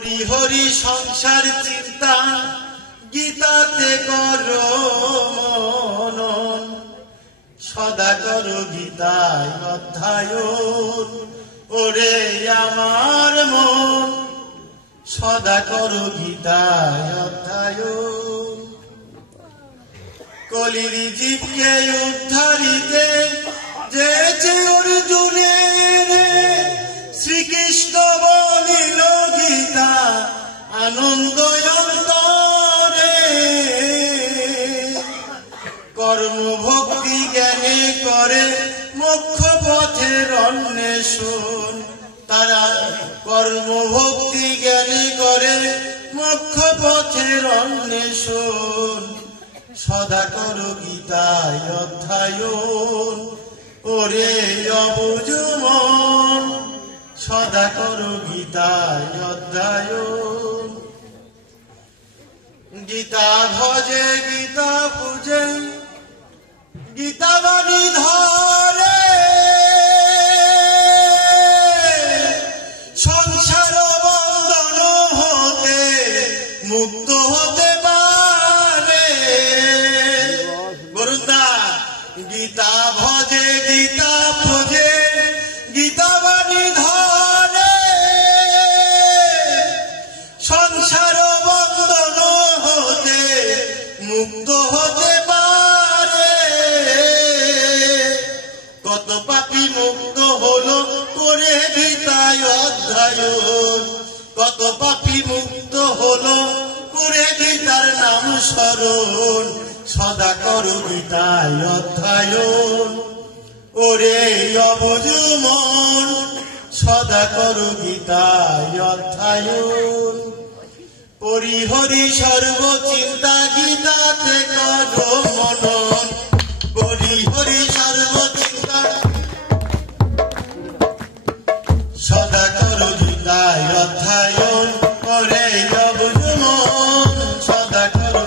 হরি হরি সংসার চিন্তা গীতাতে করো মনন, সদা করো গীতায় অধ্যায়ন। ওরে আমার মন, সদা করো গীতায় অধ্যায়ন। কলির জীবকে উদ্ধারিতে যেছে অর্জুনের, শ্রীকৃষ্ণ বলিল গীতা আনন্দ অন্তরে। কর্ম ভক্তি জ্ঞানে করে মোক্ষ পথের অন্বেষণ। তারা কর্ম ভক্তি জ্ঞানে করে মোক্ষ পথের অন্বেষণ। সদা করো গীতায় অধ্যায়ন। ওরে অবুঝ মন, সদা করো গীতায় অধ্যায়ন। গীতা ভজে গীতা পূজে গীতা বাণী ধরে, সংসার বন্ধন হতে মুক্ত হতে পারে। বরুণদা, গীতা ভজে গীতা পূজে গীতা বাণী ধরে, সংসার বন্ধন হতে মুক্ত হতে পারে। কত পাপী মুক্ত হলো করে গীতায় অধ্যায়ন। কত পাপী মুক্ত হলো করে গীতার নাম স্মরণ। সদা করো গীতায় অধ্যায়ন। ওরে অবুঝ মন, সদা করো গীতায় অধ্যায়ন। পরিহরি সর্বচিন্তা গীতাতে করো মনন। পরিহরি সর্বচিন্তা সদা করো গীতায় অধ্যায়ন। ওরে অবুঝ মন, সদা করো,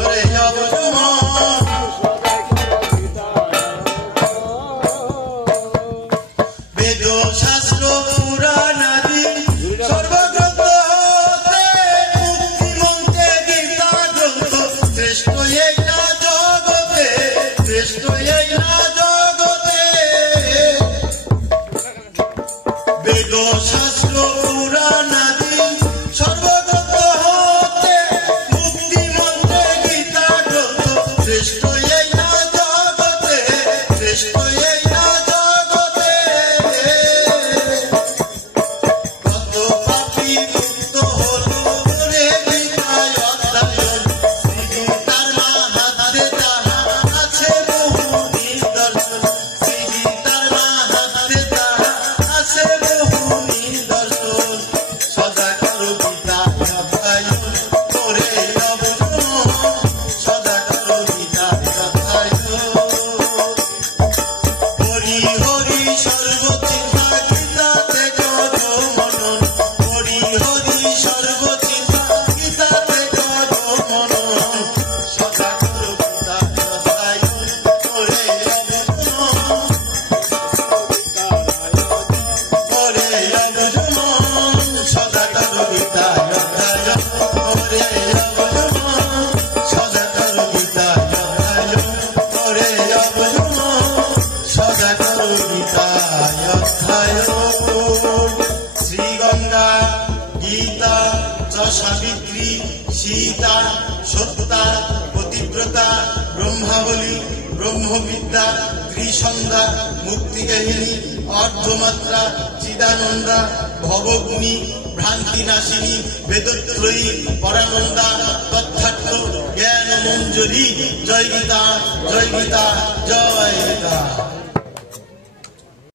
ওরে অবুঝ মন। বেদ শাস্ত্র পুরাণ আদি সর্বগ্রন্থ হতে মুক্তিমন্ত্রে গীতা গ্রন্থ শ্রেষ্ঠ এই না জগতে, শ্রেষ্ঠ এই না জগতে। বেদ শাস্ত্র পুরাণ আদি সর্বগ্রন্থ হতে মুক্তিমন্ত্রে গীতা গ্রন্থ শ্রেষ্ঠ এই না জগতে, শ্রেষ্ঠ এই না জগতে। কত পাপী মুক্ত হলো করে গীতায় অধ্যায়ন। শ্রীগীতার মাহাত্ম্যে তাহা আছে বহু নিদর্শন। শ্রীগীতার মাহাত্ম্যে তাহা আছে বহু নিদর্শন। সদা করো গীতায় অধ্যায়ন। ওরে অবুঝ মন, সদা করো গীতায় অধ্যায়ন। হরি হরি সর্বচিন্তা গীতাতে করো মনন। হরি হরি সর্বচিন্তা গীতাতে করো মনন। সদা করো গীতায় অধ্যায়ন। ওরে অবুঝ মন, ওরে অবুঝ মন, সদা করো গীতায় অধ্যায়ন। ওরে অবুঝ মন, সদা করো গীতায় অধ্যায়ন। ওরে অবুঝ মন, সদা করো গীতায় অধ্যায়ন। শ্রীগঙ্গা গীতা চ সাবিত্রী সীতা সত্যা পতিব্রতা ব্রহ্মাবলী ব্রহ্মবিদ্যা ত্রিসন্ধ্যা মুক্তিকাহিনী অর্ধমাত্রা চিদানন্দা ভবগুণী ভ্রান্তিনাশিনী বেদত্রয়ী পরানন্দা তথার্থ জ্ঞান মঞ্জরি। জয় গীতা, জয় গীতা, জয় গীতা।